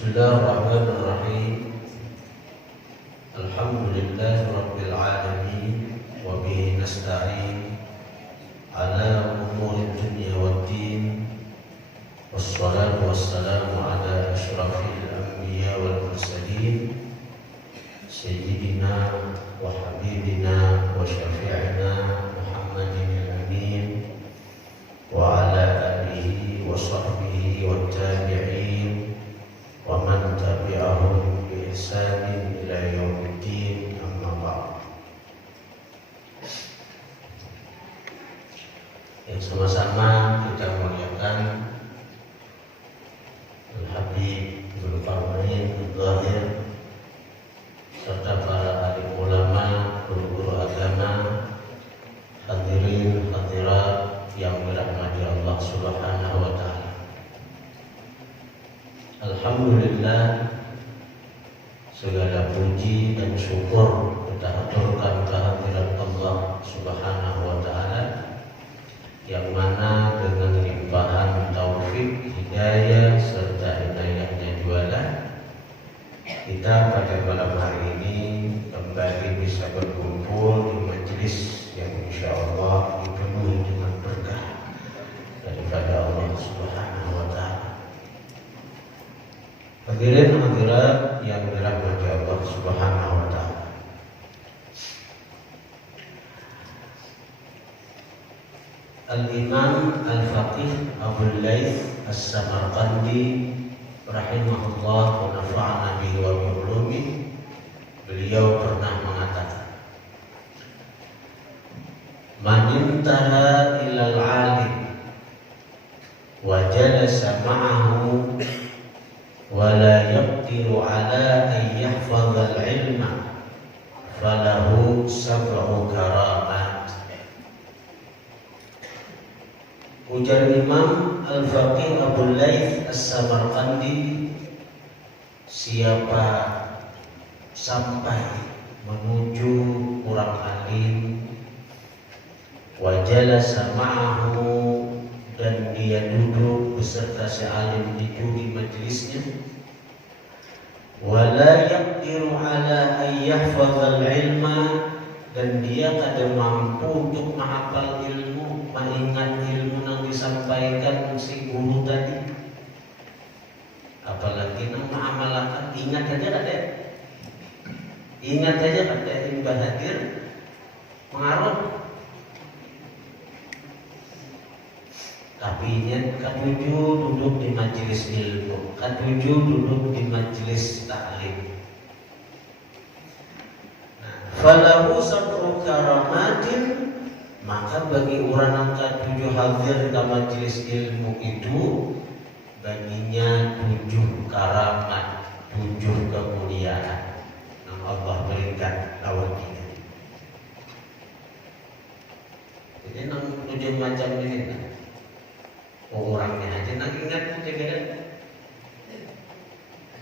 Bismillahirrahmanirrahim. Alhamdulillahirabbil alamin wa bihi nasta'in ala umuri dunya waddin. Wassalatu wassalamu ala asyrafil anbiya wal mursalin sayyidina wa habibina wa syafi'ina Muhammadin al-amin wa ala alihi wa sahbihi wa tabi'in wa man tabi'ahum bi ihsanin ila yaumiddin, amma ba'd. Yang sama-sama kita muliakan Al-Habib Ibnu Farmain Al-Zahir serta para alim ulama, guru-guru agama, hadirin hadirat yang dirahmati Allah Subhanahu wa taala. Alhamdulillah, segala puji dan syukur kita aturkan kehadirat Allah Subhanahu wa taala yang mana dengan limpahan taufik, hidayah serta inayahnya jualan kita pada malam hari ini kembali bisa berkumpul di majelis yang insyaallah dipenuhi dengan berkah daripada Allah Subhanahu wa taala. Hadirin hadirat yang dirahmati Allah Subhanahu wa taala. Al-Imam Al-Faqih Abul Laits As-Samarqandi rahimahullah wa nafa'ana bihi wa bi ulumihi, beliau pernah mengatakan, man intaha ilal alim wa jalasa ma'ahu wa la yaqdiru ala an yahfadha al-ilma falahu sab'u karamat. Ujar Imam Al-Faqih Abul Laits As-Samarqandi, siapa sampai menuju orang alim wa jalasa ma'ahu, dan dia duduk beserta si alim itu di majelisnya, wala yaqdiru ala an yahfazal ilma, dan dia kada mampu untuk menghafal ilmu, mengingat ilmu yang disampaikan si guru tadi, apalagi nama amalakan. Ingat aja kada imbah hadir mengarut. Tapi ingat, katuju duduk di majelis ilmu, katuju duduk di majelis taklim. Falahu sab'u karamatin, maka bagi orang yang katuju hadir di majelis ilmu itu, baginya 7 karamat, 7 kemuliaan yang Allah berikan lawan kita. Jadi 7 macam ini. Orangnya aja nak ingat pun jaga,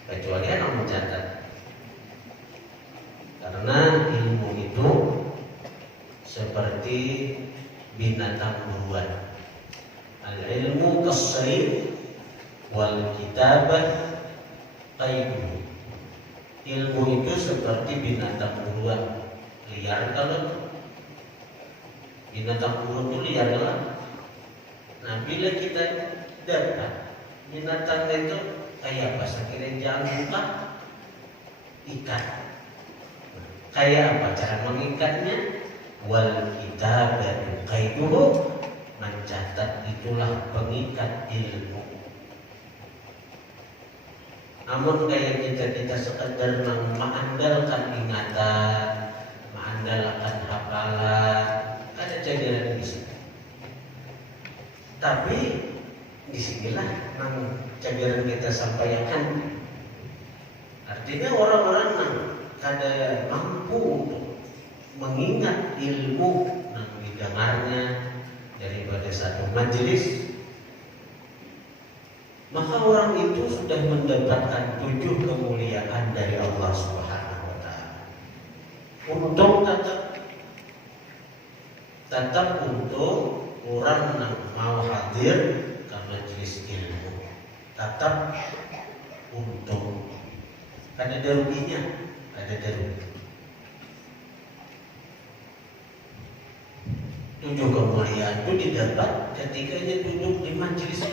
kecuali anak mencatat. Karena ilmu itu seperti binatang buruan. Al-ilmu kas-sayr wal kitabah qayduh. Ilmu itu seperti binatang buruan, liar kalau binatang buruan itu liar lah. Nah, bila kita dapat binatang itu kayak apa? Sekiranya jangan buka ikat. Kayak apa cara mengikatnya? Wal kitabatu qayduhu, mencatat itulah pengikat ilmu. Namun kayak kita sekadar mengandalkan ingatan, mengandalkan hafalan, ada cadangan bisa. Tapi disinilah cabaran kita sampaikan. Artinya orang-orang yang kada mampu untuk mengingat ilmu yang didengarnya daripada satu majelis, maka orang itu sudah mendapatkan 7 kemuliaan dari Allah Subhanahu wa taala. Untung tetap untuk orang yang mau hadir ke majelis ilmu, tetap untung Ada ruginya, ada rugi. Tujuh kemuliaan itu didapat ketika dia duduk di majelis.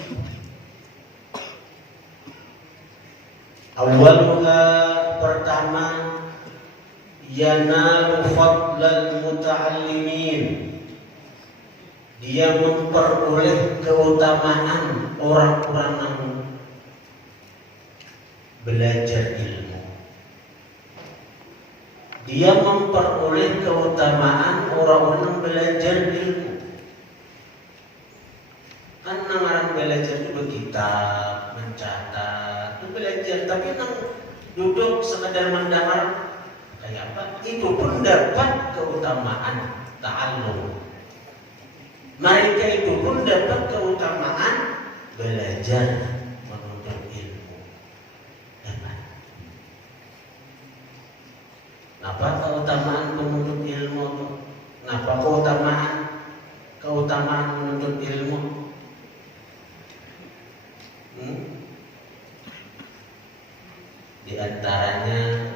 Awalnya pertama, yanalu fadlal muta'allimin. Dia memperoleh keutamaan orang-orang yang belajar ilmu. Dia memperoleh keutamaan orang-orang yang belajar ilmu. Kan orang belajar itu berkitab, mencatat, itu belajar. Tapi yang duduk sekadar mendengar kayak apa? Itu pun dapat keutamaan ta'allum. Mereka itu pun dapat keutamaan belajar menuntut ilmu. Dapat. Apa keutamaan menuntut ilmu? Kenapa keutamaan menuntut ilmu? Di antaranya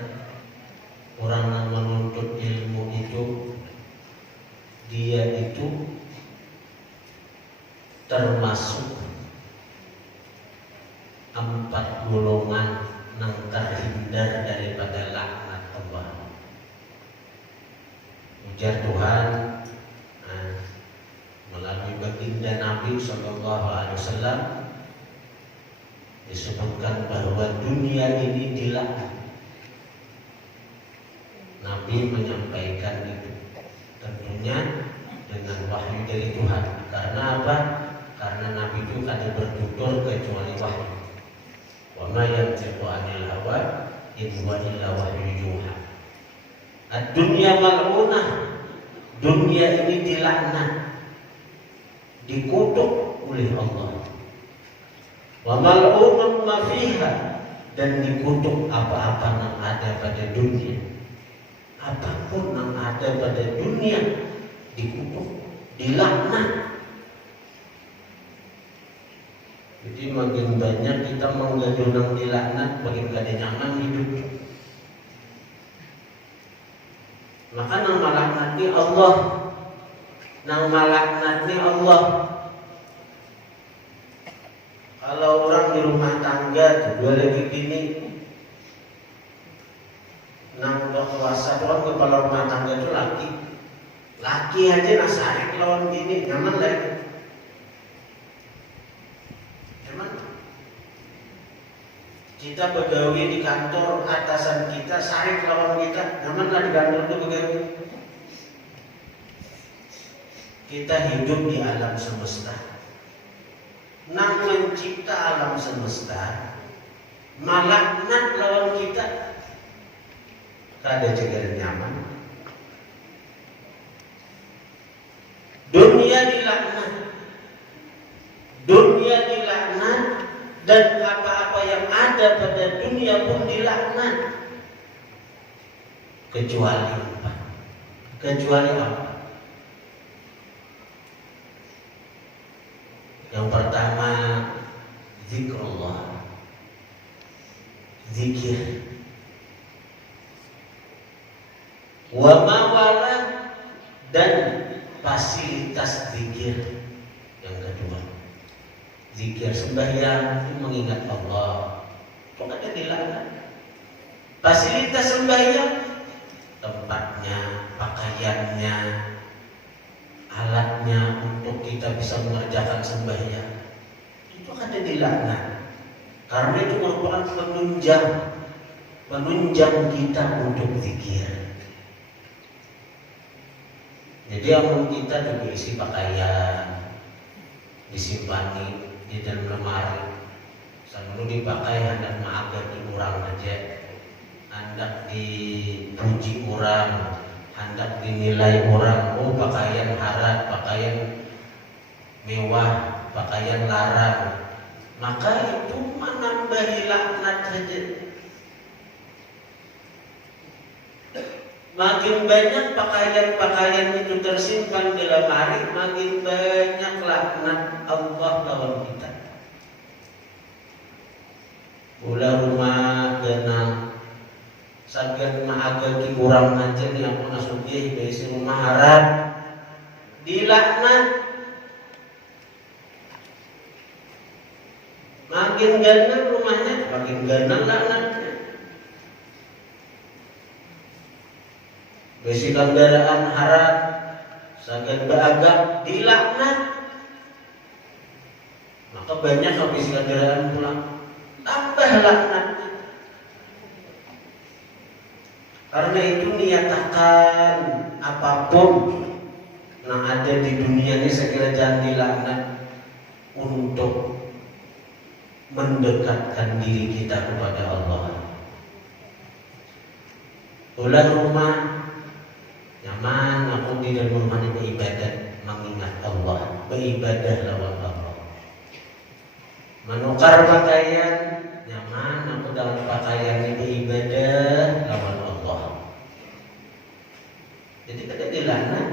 orang yang menuntut ilmu itu, dia itu termasuk 4 golongan yang terhindar daripada laknat Allah. Ujar Tuhan melalui baginda Nabi SAW, disebutkan bahwa dunia ini dilaknat. Nabi menyampaikan itu tentunya dengan wahyu dari Tuhan. Karena apa? Karena Nabi itu kada bertutur kecuali wahyu. Wa ma yantiqu 'anil hawa in huwa illa wahyu yuha. Ad-dunya mal'unah. Dunia ini dilaknat, dikutuk oleh Allah. Wa mal'unun ma fiha, dan dikutuk apa-apa yang ada pada dunia. Apapun yang ada pada dunia dikutuk, dilaknat. Jadi makin banyak kita menggadang dilaknat, makin kada nyaman hidup. Maka nang malaknatni Allah, Kalau orang di rumah tangga tuh dua lagi gini, nang kuasa orang kepala rumah tangga itu laki aja nasarik lawan gini, nyaman lagi. Kita pegawai di kantor, atasan kita sarik lawan kita, nyaman lah di kantor itu pegawai. Kita hidup di alam semesta. Nang mencipta alam semesta, malaknat lawan kita, kada jaga nyaman. Dunia dilaknat, dan apa-apa yang ada pada dunia pun dilaknat, kecuali apa? Yang pertama, zikrullah, zikir. Wa mawala, dan fasilitas zikir. Yang kedua, zikir sembahyang itu mengingat Allah. Kok ada dilaknat? Fasilitas sembahyang, tempatnya, pakaiannya, alatnya untuk kita bisa mengerjakan sembahyang, itu ada dilaknat. Karena itu merupakan penunjang kita untuk zikir. Jadi amun kita juga isi pakaian, disimpani di dalam lemari, sambil dipakai hendak maagat di orang aja, hendak dipuji orang, hendak dinilai orang. Oh, pakaian harat, pakaian mewah, pakaian larang, maka itu menambahi laknat saja. Makin banyak pakaian-pakaian itu tersimpan di lemari, makin banyak laknat Allah lawan kita. Pula rumah genang sagan maaga ki urang aja nih aku nasugih besi rumah harap dilaknat. Makin ganal rumahnya, makin ganal laknatnya. Besi kendaraan harap sagan beagak dilaknat. Maka banyak habis kendaraan pulang tambah laknatnya. Karena itu niatakan apapun yang ada di dunia ini segera jangan dilaknat untuk mendekatkan diri kita kepada Allah. Ulah rumah nyaman aku di dalam rumah ini beribadat mengingat Allah, beribadah lawan Allah. Menukar pakaian nyaman aku dalam pakaian ini beribadah lawan Allah. Jadi kada dilaknat.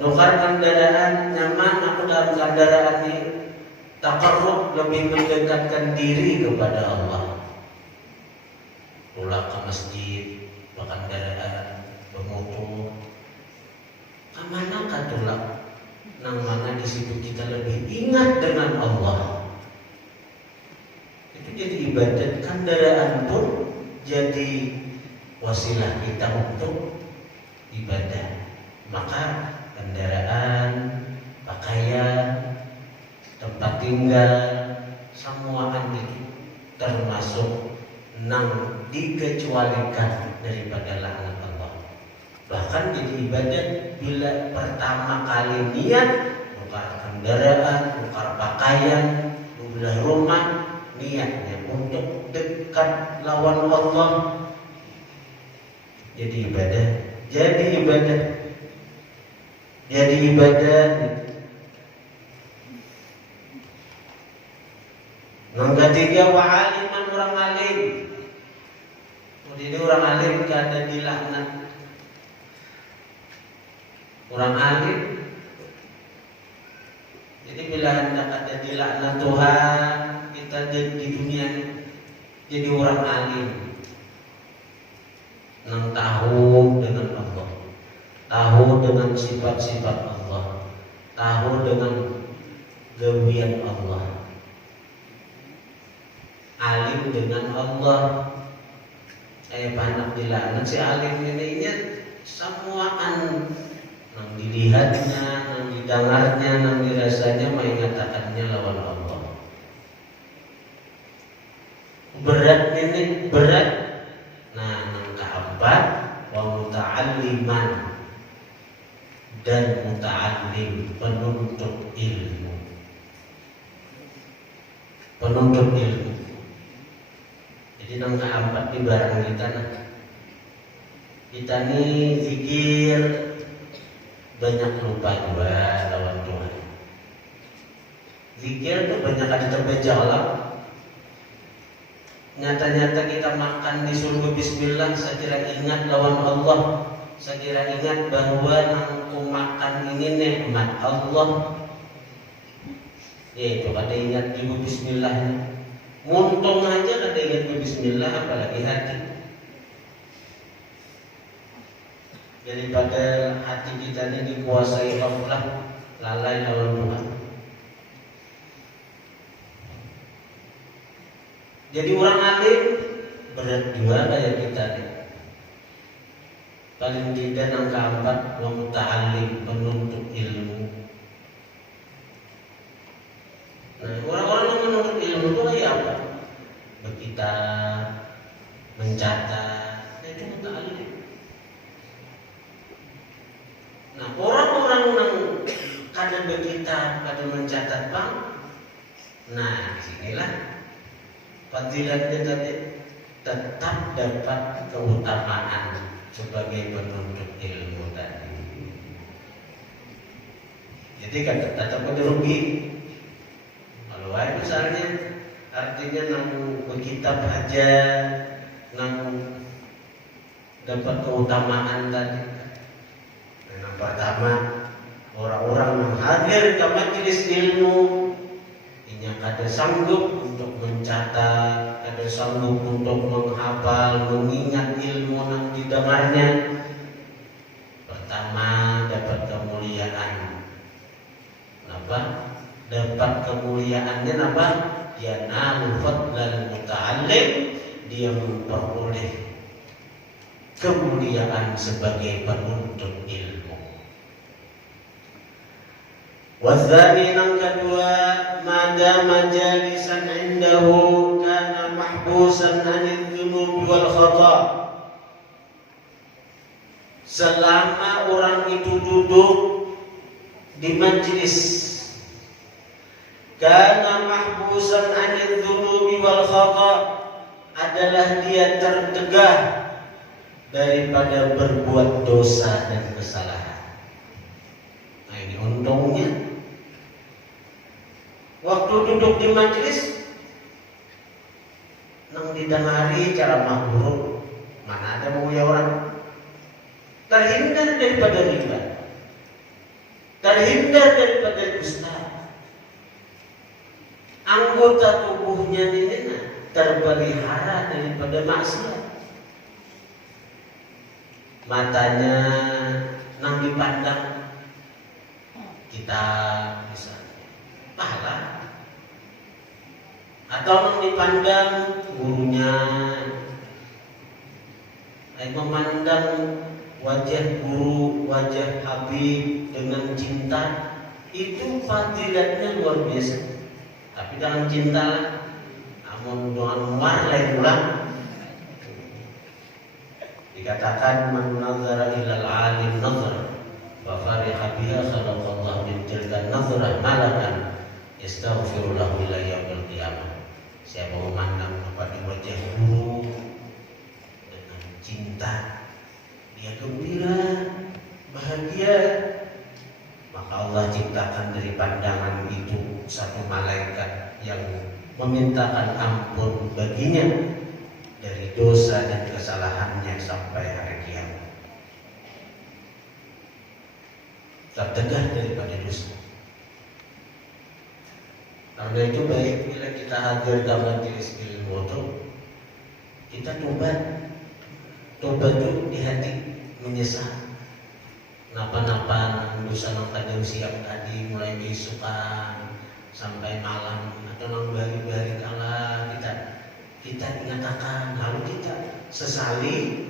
Nukar kendaraan nyaman aku dalam kendaraan ini taqarrub lebih mendekatkan diri kepada Allah. Pulang ke masjid, berkendaraan, bermotor. Kemana katulak? Nang mana di situ kita lebih ingat dengan Allah. Itu jadi ibadat. Kendaraan pun jadi wasilah kita untuk ibadah. Maka kendaraan, pakaian, tempat tinggal, semua itu termasuk nang dikecualikan daripada laknat Allah. Bahkan jadi ibadat bila pertama kali niat tukar kendaraan, tukar pakaian, tukar rumah, niatnya untuk dekat lawan Allah. Jadi ibadah, jadi ibadah, jadi ibadah. Yang ketiga wa'aliman, orang alim. Jadi orang alim kada dilaknat. Orang alim. Jadi bila hendak ada dilaknat Tuhan, kita di dunia ini jadi orang alim. Yang tahu dengan Allah, tahu dengan sifat-sifat Allah, tahu dengan gawian Allah. Alim dengan Allah. Saya panak dilaknat si alim ini semuaan yang dilihatnya, yang didengarnya, yang dirasanya mengatakannya lawan Allah. Berat ini berat. Nah, yang keempat wa muta'alliman, dan muta'allim, penuntut ilmu. Penuntut ilmu. Jadi yang keempat di barang kita, kita nih zikir banyak lupa juga lawan Tuhan. Zikir tuh banyak kali terbaca Allah. Nyata-nyata kita makan disuruh bismillah, sekira ingat lawan Allah, sekira ingat bahwa nangku makan ini nikmat Allah. Itu kada ingat juga bismillahnya. Muntung aja kada ingat bismillah, apalagi hati. Daripada hati kita ini dikuasai ghaflah, lalai lawan Tuhan. Jadi orang alim berat juga kayak kita nih. Paling tidak yang keempat wa muta'allim, penuntut ilmu. Nah, orang-orang yang menuntut ilmu itu kayak apa? Berkitab, mencatat, itu muta'allim. Nah, orang-orang yang kadang berkitab, kadang mencatat bang. Nah, disinilah fadilatnya tadi tetap dapat keutamaan sebagai penuntut ilmu tadi. Jadi kan tetap ada rugi. Kalau misalnya artinya nang berkitab aja nang dapat keutamaan tadi. Yang pertama, orang-orang yang hadir ke majelis ilmu Yang kada sanggup untuk mencatat, kada sanggup untuk menghafal, mengingat ilmu yang didengarnya. Pertama, dapat kemuliaan. Apa? Dapat kemuliaannya apa? Yanalu fadlal muta'allim, dia memperoleh kemuliaan sebagai penuntut ilmu. Wadzani yang kedua, mada majalisan indahu kana mahbusan anil dzunub wal khata. Selama orang itu duduk di majlis, kana mahbusan anil dzunub wal khata, adalah dia tercegah daripada berbuat dosa dan kesalahan. Nah, ini untungnya. Waktu duduk di majlis, nang didengari ceramah guru, mana ada mau ya orang, terhindar daripada riba, terhindar daripada dusta. Anggota tubuhnya ini terpelihara daripada maksiat. Matanya nang dipandang kita bisa pahala, atau nang dipandang gurunya, memandang wajah guru, wajah habib dengan cinta, itu fadilatnya luar biasa. Tapi jangan cinta lah, amun doang muar lain ulang. Dikatakan man nazara ilal alim nazar wa fariha biha khalaqallahu min tilka nazrah malakan yastaghfiru lahu ila yaumil qiyamah. Siapa memandang kepada wajah guru dengan cinta, dia gembira, bahagia, maka Allah ciptakan dari pandangan itu satu malaikat yang memintakan ampun baginya dari dosa dan kesalahannya sampai hari kiamat. Tercegah daripada dosa. Karena itu baik bila kita hadir dalam majelis ilmu itu, kita tobat itu di hati, menyesal. Napa-napa dosa nang tadi siang tadi mulai besokan sampai malam atau nang hari-hari kala kita ingatkan, lalu kita sesali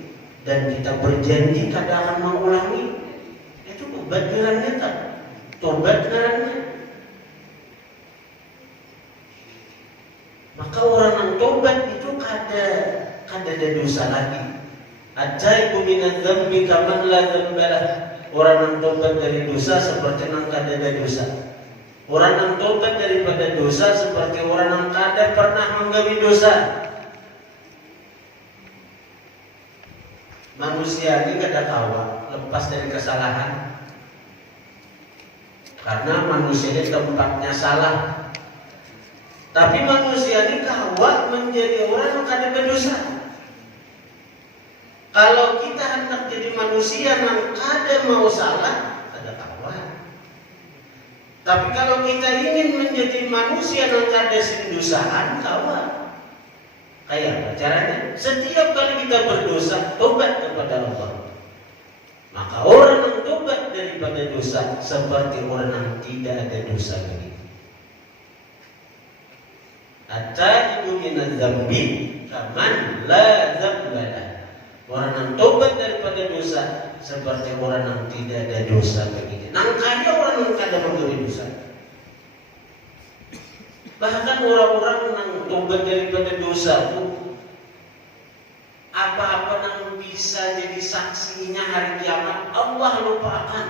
dan kita berjanji kada akan mengulangi. Itu tobat ngarannya tak? Tobat ngarannya. Maka orang yang tobat itu kada ada dosa lagi. Ajaibu minadz dzambi kaman la dzambalah. Orang yang tobat dari dosa seperti yang kada ada dosa. Orang yang tobat daripada dosa seperti orang yang kada pernah menggawi dosa. Manusia ini kada kawa lepas dari kesalahan. Karena manusia ini tempatnya salah. Tapi manusia ini kawa menjadi orang yang kada berdosa. Kalau kita hendak jadi manusia yang kada mau salah, kada kawa. Tapi kalau kita ingin menjadi manusia yang kada sendosaan, kawa. Kayak apa caranya? Setiap kali kita berdosa, tobat kepada Allah. Maka orang yang tobat daripada dosa seperti orang yang tidak ada dosa lagi. At-taibu minadz dzambi kaman la dzambalah. Orang yang tobat daripada dosa seperti orang yang tidak ada dosa baginya. Nang kaya orang yang kada menggawe dosa. Bahkan orang-orang yang tobat daripada dosa itu, apa-apa yang bisa jadi saksinya hari kiamat Allah lupakan.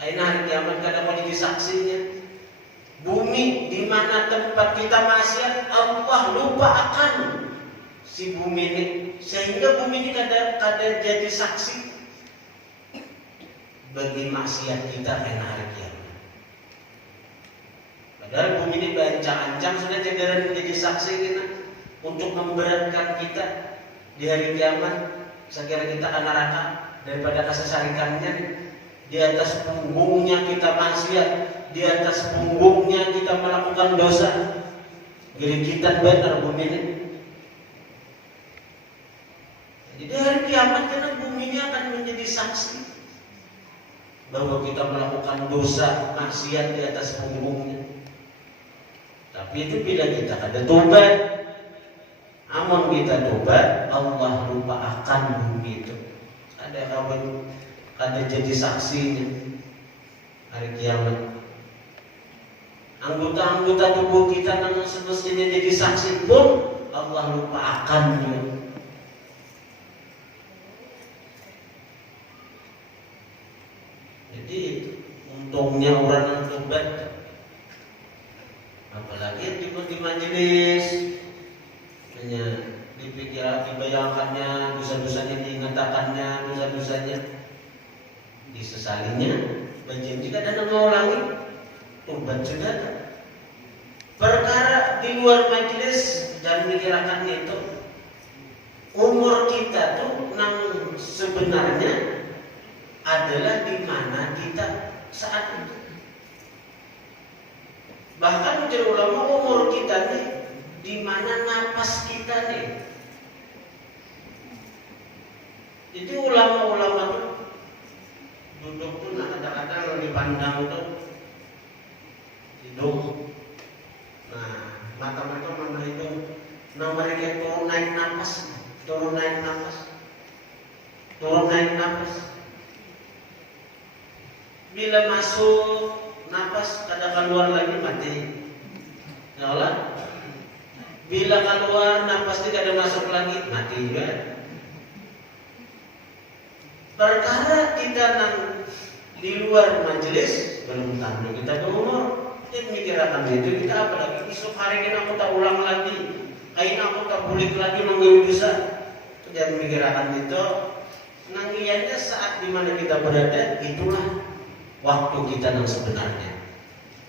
Aina hari kiamat kada mau jadi saksinya. Bumi di mana tempat kita maksiat Allah lupakan si bumi ini, sehingga bumi ini kada jadi saksi bagi maksiat kita aina hari kiamat. Padahal bumi ini bancang-ancang sudah jadi saksi kita untuk memberatkan kita di hari kiamat. Sekira kita akan neraka daripada kesesarikannya, di atas punggungnya kita maksiat, di atas punggungnya kita melakukan dosa, gerikitan benar bumi ini. Jadi hari kiamat karena buminya akan menjadi saksi bahwa kita melakukan dosa maksiat di atas punggungnya. Tapi itu bila kita ada tobat. Amun kita tobat, Allah lupa akan bumi itu. Ada jadi saksinya hari kiamat. Anggota-anggota tubuh kita yang semestinya jadi saksi pun Allah lupa akannya. Jadi untungnya orang yang tobat, apalagi di majelis, hanya dibayangkannya dosa-dosanya, diingatakannya dosa-dosanya, disesalinya, berjanji kadang mau ulangi, tobat juga. Perkara di luar majelis dan dikirakan itu, umur kita tuh nang sebenarnya adalah di mana kita saat itu. Bahkan menjadi ulama umur kita nih, di mana napas kita nih. Jadi ulama-ulama tuh duduk tuh kadang-kadang dipandang tuh hidung. Nah, mata mereka menghitung. Nah, mereka turun naik napas, turun naik napas, turun naik napas. Bila masuk napas kada keluar lagi mati. Ya Allah. Bila keluar napas tidak ada masuk lagi mati juga. Perkara kita nang di luar majelis belum tentu kita berumur. Kita mikirkan itu kita apa lagi esok hari ini aku tak ulang lagi. Kain aku tak bulik lagi nunggu bisa. Jangan mikirkan itu. Nangiannya saat dimana kita berada itulah waktu kita yang sebenarnya.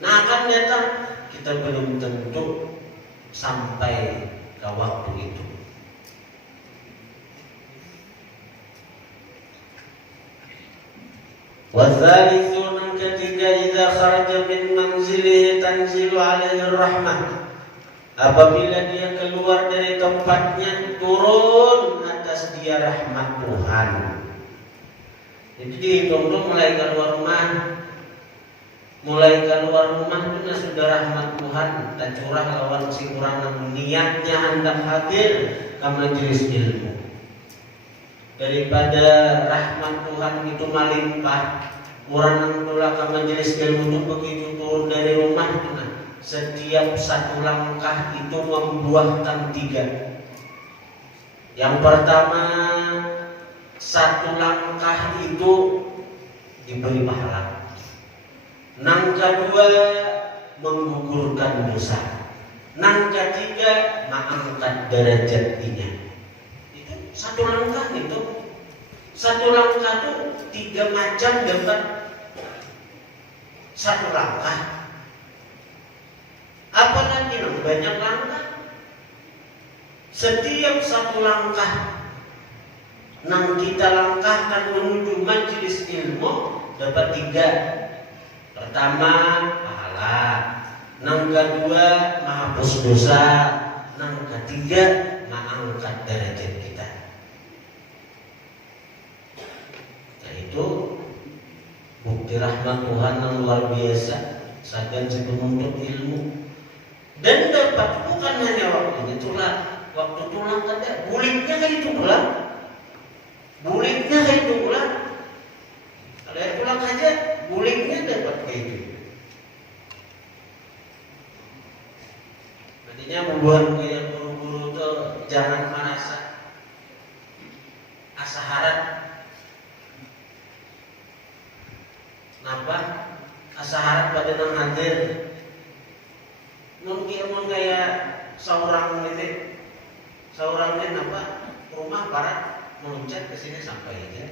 Nah akan datang kita belum tentu sampai ke waktu itu. Wadzalitsu man ketiga idza kharaja min manzilihi tanzilu alaihi rahmah. Apabila dia keluar dari tempatnya turun atas dia rahmat Tuhan. Jadi dihitung mulai keluar rumah, itu sudah rahmat Tuhan dan curah lawan si orang yang niatnya hendak hadir ke majelis ilmu. Daripada rahmat Tuhan itu melimpah, orang yang tolak ke majelis ilmu itu begitu turun dari rumah, nah, setiap satu langkah itu membuahkan 3. Yang pertama, satu langkah itu diberi pahala. Nang kedua menggugurkan dosa. Nang ketiga mengangkat derajatnya. Itu satu langkah itu. Satu langkah itu 3 macam dapat satu langkah. Apalagi banyak langkah. Setiap satu langkah nang kita langkahkan menuju majelis ilmu dapat 3. Pertama pahala, nang kedua menghapus dosa, nang ketiga mengangkat derajat kita. Nah itu bukti rahmat Tuhan yang luar biasa sadan si penuntut ilmu. Dan dapat bukan hanya waktunya tulang, waktu tulang kada, buliknya kan itu tulang. Buliknya kayak itu ulang. Kalau yang pulang saja, buliknya dapat kayak itu. Nantinya membuat kayak guru-guru itu jangan merasa asa harap. Kenapa? Asa harap pada nang hadir. Mungkin kayak seorang ini apa? Rumah barat meluncat ke sini sampai aja.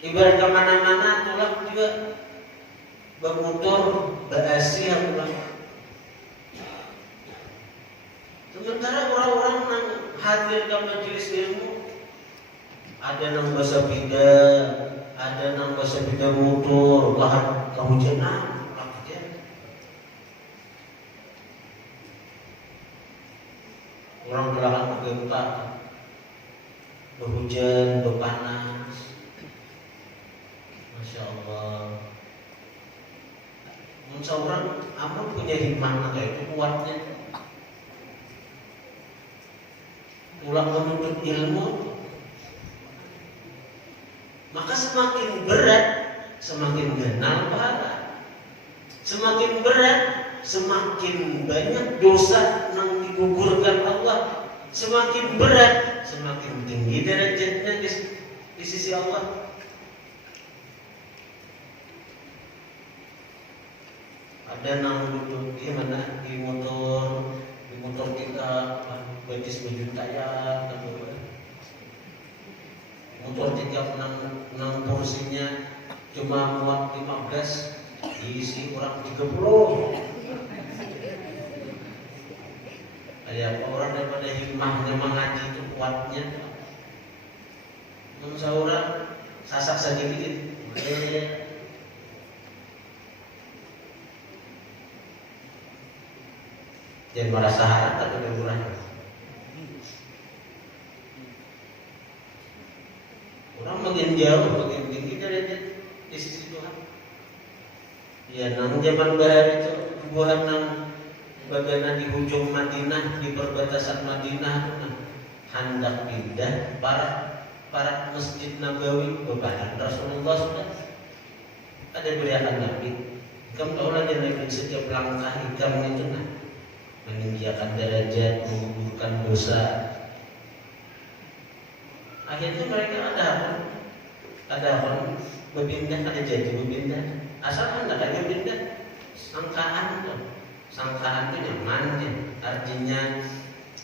Ibarat kemana-mana tulang juga bermotor, berasi yang tulang. Sementara orang-orang yang hadir ke majelis ilmu ada yang bahasa beda, ada nambah sepeda motor, lahan kehujanan, orang belakang gempa, berhujan, berpanas, masya Allah. Seorang amun punya hikmah kayak itu kuatnya, pulang menuntut ilmu, maka semakin berat, semakin kenal pahala, semakin berat, semakin banyak dosa yang digugurkan Allah, semakin berat, semakin tinggi derajatnya di sisi Allah. Ada nang duduk di mana di motor kita betis berjuta ya, motor kita nang porsinya cuma muat 15, diisi orang 30. Kayak orang daripada hikmahnya mengaji itu kuatnya. Seorang sasak sedikit, jangan merasa harap atau murah. Orang makin jauh, makin tinggi derajat di sisi Tuhan. Ya, nang zaman bahar itu buah nang bagian di ujung Madinah, di perbatasan Madinah, hendak pindah para Masjid Nabawi bebanan Rasulullah sudah ada beriakan Nabi. Kamu tahu lagi Nabi setiap langkah ikam itu meninggikan derajat, menguburkan dosa. Akhirnya mereka ada apa? Berpindah, ada jadi berpindah. Asal anda ada berpindah, sangkaan itu nyamannya. Artinya,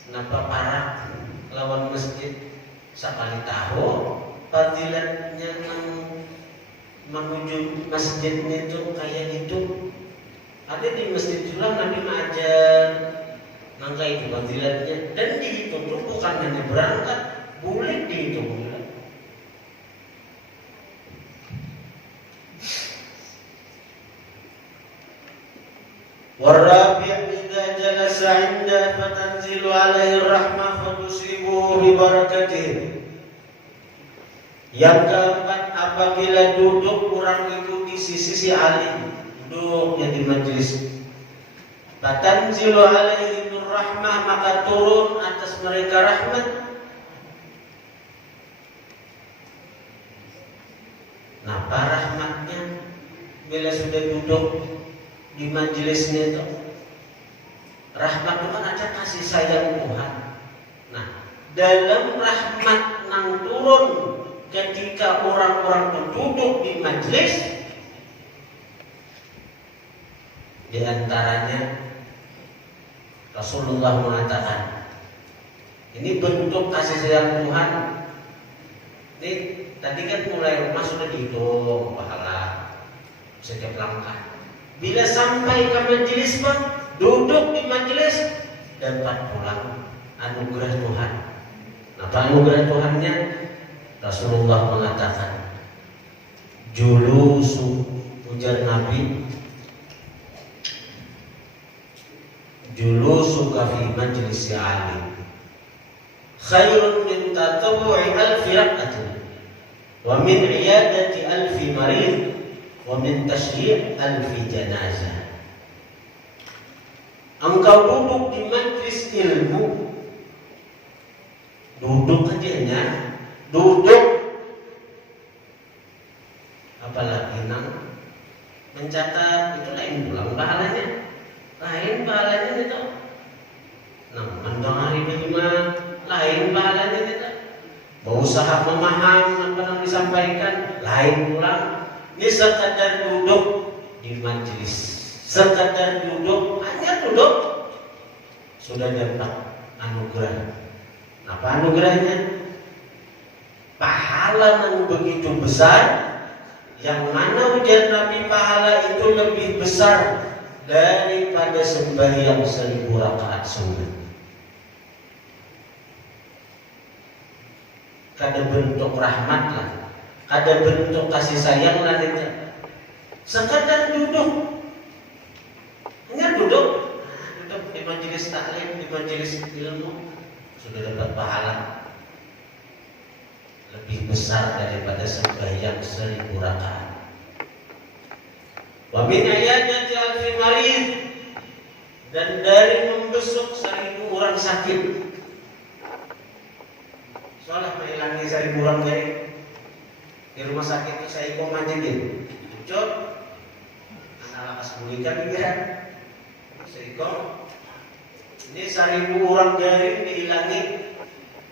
kenapa para lawan masjid sekali tahu fadilatnya menuju masjidnya itu kayak gitu. Ada di masjid juga Nabi mengajar nangka itu fadilatnya, dan dihitung tuh bukan hanya berangkat, boleh dihitung juga. Warabi' idza jalasa 'inda fatanzilu 'alaihi rahmah fatusibuhu bi barakatihi. Yang keempat, apabila duduk orang itu di sisi si alim, duduknya di majelis, fatanzilu 'alaihi rahmah, maka turun atas mereka rahmat. Napa rahmatnya? Bila sudah duduk di majelisnya itu, rahmat itu kan ada kasih sayang Tuhan. Nah, dalam rahmat yang turun ketika orang-orang itu duduk di majelis, di antaranya Rasulullah mengatakan, ini bentuk kasih sayang Tuhan. Ini tadi kan mulai rumah sudah dihitung pahala setiap langkah. Bila sampai ke majelis pun, duduk di majelis, dapat pulang anugerah Tuhan. Apa anugerah Tuhannya? Rasulullah mengatakan, julusu, ujar Nabi, julusu kafi majlis alim khairun min tatawu'i alfi rak'atin wa min iyadati alfi marid wa min tashyi' alfi janazah. Engkau duduk di majlis ilmu, duduk aja duduk, apalagi nang mencatat, itu lain pulang pahalanya, itu nang mendong hari kelima, lain pahalanya itu. Berusaha memaham apa yang disampaikan, lain pulang. Ini sekadar duduk di majelis, sekadar duduk, hanya duduk, sudah dapat anugerah. Apa anugerahnya? Pahala yang begitu besar, yang mana ujar Nabi pahala itu lebih besar daripada sembahyang 1000 rakaat sunat. Kada bentuk rahmat lah. ada bentuk kasih sayang lah itu. Sekadar duduk, hanya duduk di majelis taklim, di majelis ilmu, sudah dapat pahala lebih besar daripada sembahyang 1000 rakaat. Wa min ayati alfi marid, dan dari membesuk 1000 orang sakit. Soalnya menghilangi 1000 orang di rumah sakit itu saya kok manjilin. Ucot, anak lakas bulikan ya. Saya kok ini 1000 orang garing dihilangi,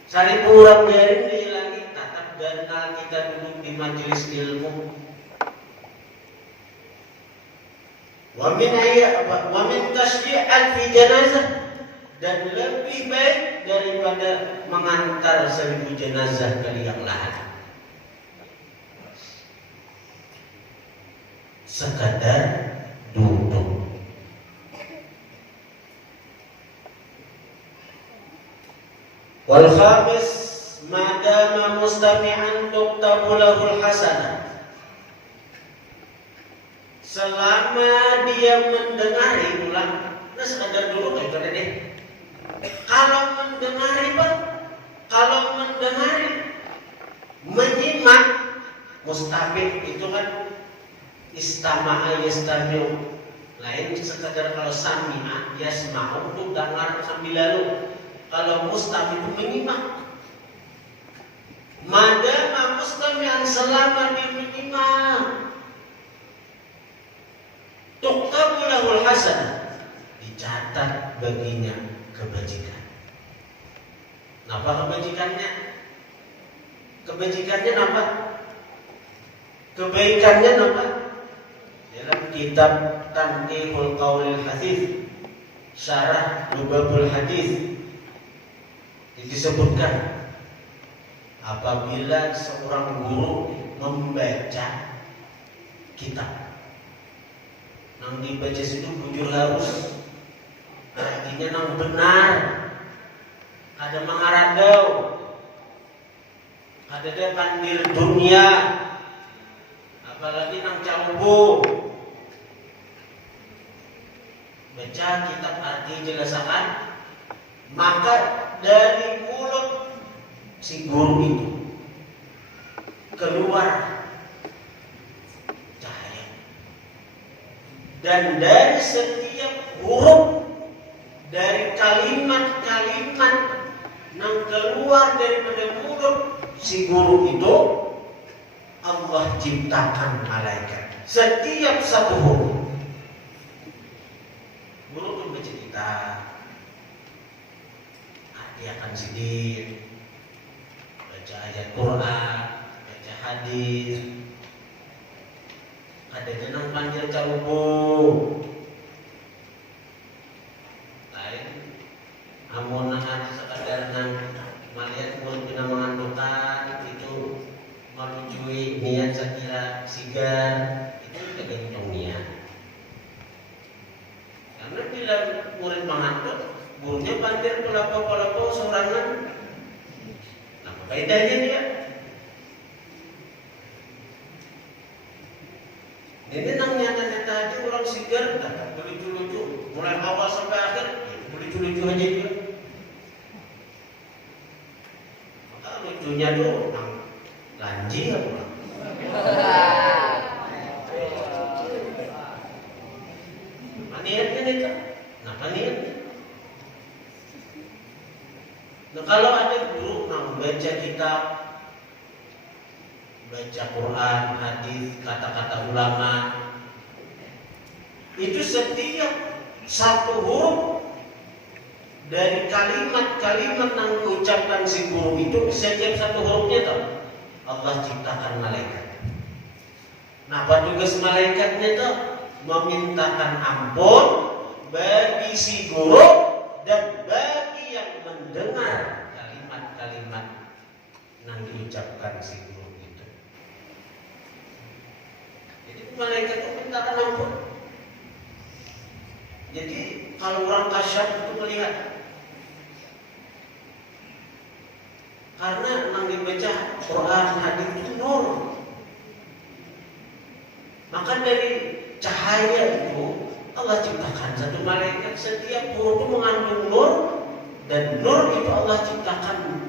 1000 orang garing dihilangi. Tatap ganal kita duduk di majelis ilmu. Wa min tasyi' alfi janazah, dan lebih baik daripada mengantar 1000 jenazah ke liang lahat. Sekadar duduk. Wal khamis madama mustami'an tuktabu lahul hasanah, selama dia mendengari ulang. Nah, sekadar duduk itu deh. Kalau mendengari Pak, kalau mendengari menyimak, mustami' itu kan istama'a yastami'u. Lain sekadar kalau sami'a yasma'u itu dengar sambil lalu. Kalau mustami' itu menyimak. Madama mustami'an, selama dia menyimak, tuktabu lahul hasanah, dicatat baginya kebajikan. Apa kebajikannya? Kebajikannya apa? Kebaikannya apa? Dalam kitab Tanqihul Qaulil Hadits, Syarah Lubabul Hadits, disebutkan apabila seorang guru membaca kitab, nang dibaca itu bujur harus, artinya nang benar, ada mengaradau, ada dia pandir dunia, apalagi nang cambu. Baca kitab arti jelasakan, maka dari mulut si guru itu keluar cahaya, dan dari setiap huruf dari kalimat-kalimat yang keluar daripada mulut si guru itu, Allah ciptakan malaikat setiap satu huruf. Guru pun baca kitab, dia akan sidir, baca ayat Quran, baca hadis, ada jenang panggil carubu. Lain, amun anak sekadar nang melihat murid kena mengandukan itu menunjui niat sekira sigar, itu tidak kencang niat. Karena bila murid mengandung, gurunya pandir pelapau-pelapau sorangan. Nah, faedahnya dia. Ini nang nyata-nyata aja orang sigar, tak lucu-lucu. Mulai awal sampai akhir, lucu-lucu aja dia. Maka lucunya tuh nang lanji apa? Niatnya itu, nah niatnya. Nah, kalau ada guru yang baca kitab, baca Quran, hadis, kata-kata ulama, itu setiap satu huruf dari kalimat-kalimat yang diucapkan si guru itu, setiap satu hurufnya tahu Allah ciptakan malaikat. Nah, apa tugas malaikatnya itu? Memintakan ampun bagi si guru dan bagi yang mendengar kalimat-kalimat yang diucapkan si guru itu. Jadi malaikat itu mintakan ampun. Jadi kalau orang kasyaf itu melihat, karena yang dibaca Quran hadis itu nur, Maka dari cahaya itu Allah ciptakan satu malaikat. Setiap huruf itu mengandung nur, dan nur itu Allah ciptakan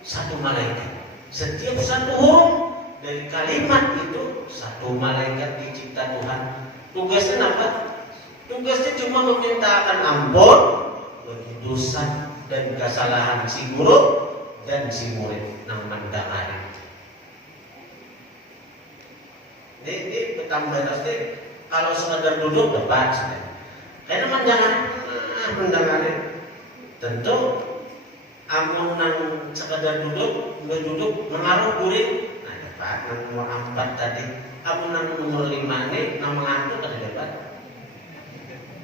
satu malaikat. Setiap satu huruf dari kalimat itu satu malaikat dicipta Tuhan. Tugasnya apa? Tugasnya cuma memintakan ampun bagi dosa dan kesalahan si guru dan si murid nang mandangari. Ini bertambah pasti kalau sekadar duduk dapat sudah. Karena mandangari tentu amun nang sekadar duduk mengaruh guring. Nah dapat nang nomor 4 tadi. Amun nang nomor 5 ini nang mengantuk ada dapat.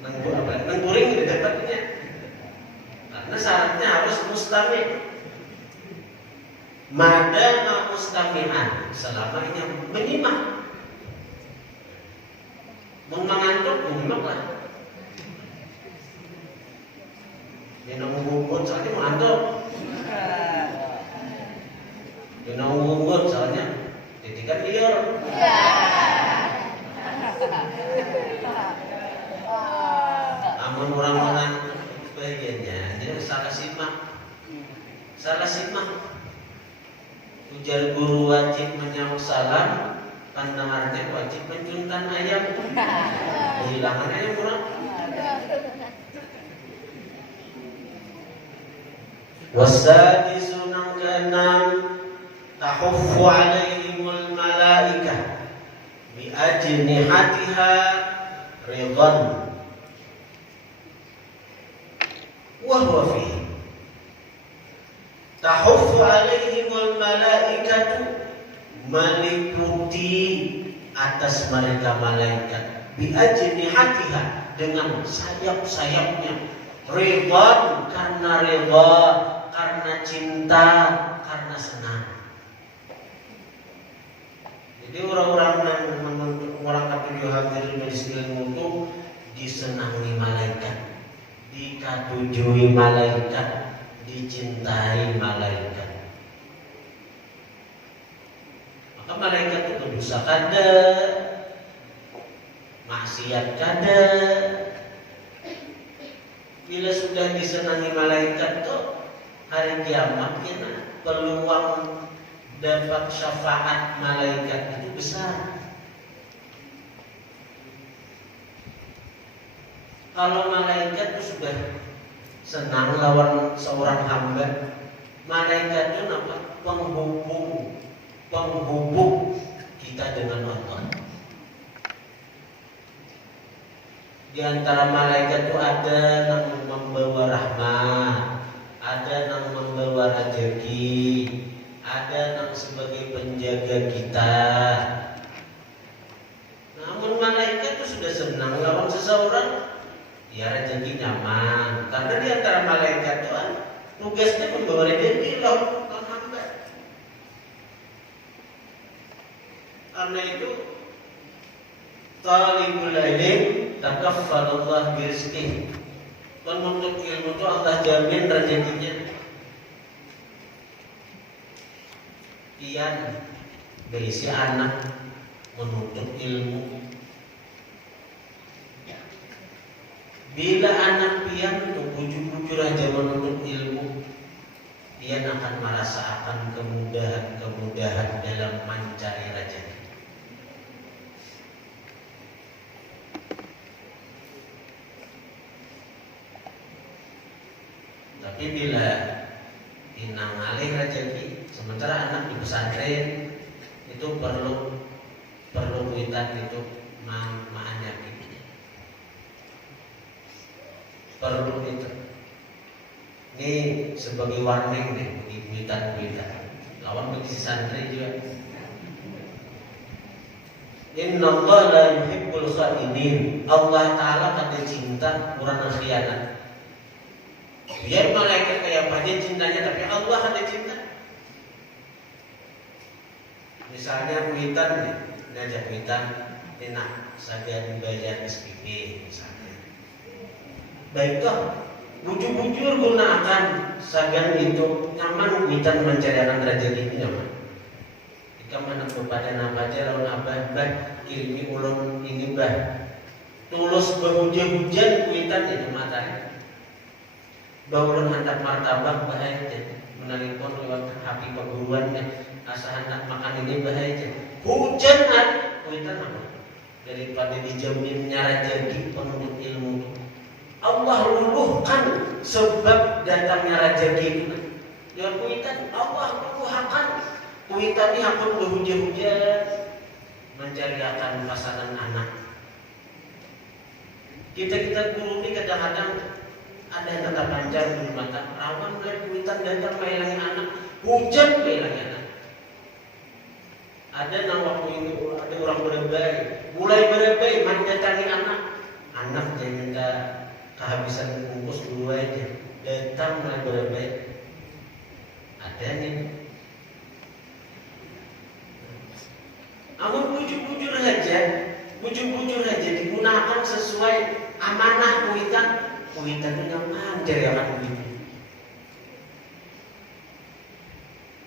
Nang guring tidak dapatnya. Karena syaratnya harus mustami. Madama mustami'an, selama ini menyimak. Mengantuk, menyimaklah. Dia nunggu soalnya mengantuk. Dia nunggu soalnya titikan liur. Amun orang mengantuk bagiannya, dia salah simak. Ujar guru wajib menyambut salam, pandangannya wajib mencuntan ayam. Kehilangan ayam orang. Wasadisu nang keenam, tahuffu alaihimul malaikah bi ajnihatiha ridhan wa huwa fihi. Tahuffu alaihimul malaikatu, meliputi atas mereka malaikat, bi ajnihatiha, dengan sayap-sayapnya, ridhan, karena ridha, karena cinta, karena senang. Jadi orang-orang yang menuntut orang kafir hadir majelis ilmu itu disenangi malaikat, dikatujui malaikat, dicintai malaikat. Maka malaikat itu dosa kada, maksiat kada. Bila sudah disenangi malaikat tuh hari kiamat kita peluang dapat syafaat malaikat itu besar. Kalau malaikat itu sudah senang lawan seorang hamba, malaikat itu apa? Penghubung kita dengan Allah. Di antara malaikat itu ada yang membawa rahmat, ada yang membawa rezeki, ada yang sebagai penjaga kita. Namun malaikat itu sudah senang lawan seseorang, ya rezeki nyaman. Karena di antara malaikat itu tugasnya membawa rezeki lawan hamba. Karena itu talibul ilm takaffalallah birizqih. Penuntut ilmu itu Allah jamin rezekinya. Pian berisi anak menuntut ilmu. Bila anak pian itu bujur-bujur aja menuntut ilmu, pian akan merasakan kemudahan dalam mencari rezeki. Tapi bila inang alih rezeki, sementara anak di pesantren itu perlu kuitan itu ma'anyaki. Perlu itu. Ini sebagai warning nih bagi kuitan. Lawan bagi si santri juga. Inna Allah la yuhibbul kha'inin. Allah Ta'ala kada cinta orang khianat. Biar malaikat kayak apa aja cintanya, tapi Allah ada cinta. Misalnya kuitan nih, ngajak kuitan, enak saja bayar SPP misalnya. Baiklah, bujur-bujur gunakan sagan itu nyaman kuitan mencari anak rezeki ini nyaman. kemana kepada nama aja lawan abah bah kirimi ulun ini bah tulus berhujan-hujan kuitan itu matanya bah ulun hendak martabak bahaya menelpon lewat HP perguruannya asa hendak makan ini bahaya hujan kuitan apa daripada dijamin rezeki penuntut ilmu Allah luluhkan sebab datangnya rezeki itu ya kuitan Allah luluhkan kuitan ini akan berhujan-hujan mencari akan pasangan anak kita guru ini kadang-kadang ada yang tetap panjang di mata rawan mulai kuitan datang menghilangi anak hujan menghilangi anak ada yang waktu ini ada orang berebai mulai berebai mendatangi anak yang minta kehabisan bungkus dulu aja datang mulai berebai ada nih namun bujur-bujur aja digunakan sesuai amanah kuitan yang mandiri akan begitu.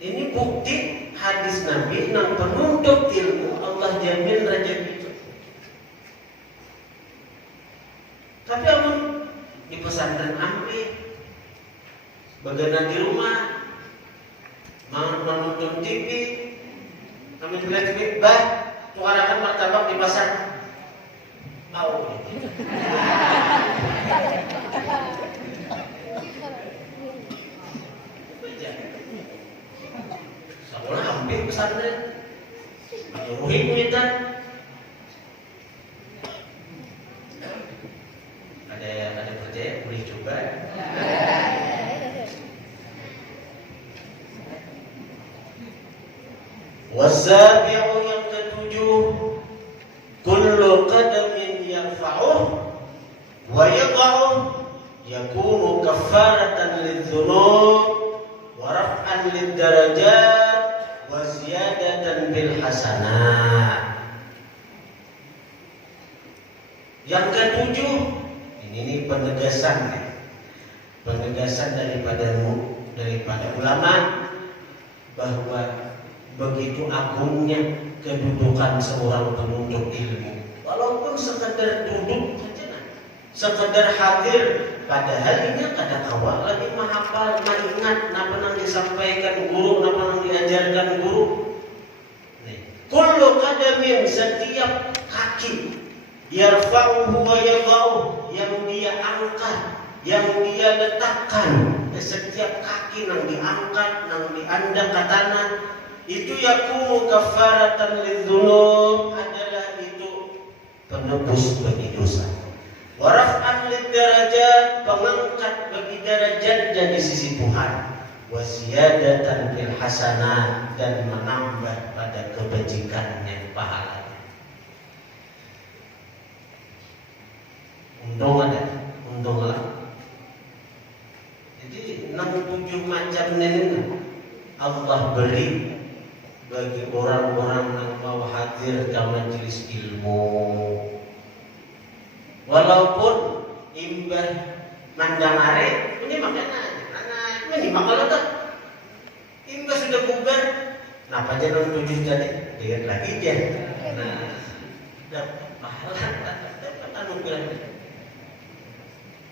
Ini bukti hadis Nabi nang penuntut ilmu Allah jamin rezeki itu. Tapi amun di pesantren ampi bagaimana di rumah mau menonton TV kami melihat TV bah tukarakan martabak di pasar mau sekolah hampir pesantren menyuruhi kita ada percaya boleh coba wasabi'u yang ketujuh kullu qadamin yarfa'uh wa yada'uh yakunu kaffaratan lidz-dzunub wa raf'an lid-darajat wa ziyadatan bil hasanat. Yang ketujuh ini penegasan daripada ulama bahwa begitu agungnya kedudukan seorang penuntut ilmu walaupun sekedar duduk saja sekedar hadir padahal ini kada kawal lagi menghafal mengingat napa nang disampaikan guru napa nang diajarkan guru kullu qadamin setiap kaki yarfa'uhu wa yadha'uhu yang dia angkat yang dia letakkan setiap kaki nang diangkat nang diandak ke tanah itu yakunu kafaratan lidzunub adalah itu penebus bagi dosa wa raf'an lidarajat pengangkat bagi derajatnya di sisi Tuhan wa ziyadatan fil hasanat dan menambah pada kebajikannya pahalanya untung lah jadi 67 macam ini Allah beri bagi orang-orang yang mau hadir ke majelis ilmu walaupun imbah mandang are ini makanya ini makalah tak imbah sudah bubar kenapa aja non 7 tadi lihat lagi aja nah dapat pahala dapat anugerah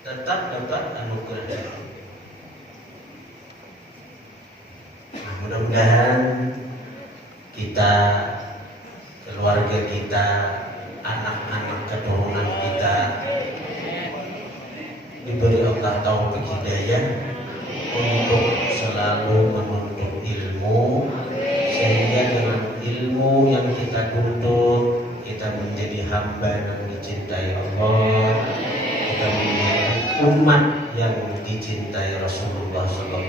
tetap dapat anugerah nah mudah-mudahan kita, keluarga kita, anak-anak keturunan kita diberi Allah taufik hidayah untuk selalu menuntut ilmu sehingga dengan ilmu yang kita tuntut kita menjadi hamba yang dicintai Allah kita menjadi umat yang dicintai Rasulullah SAW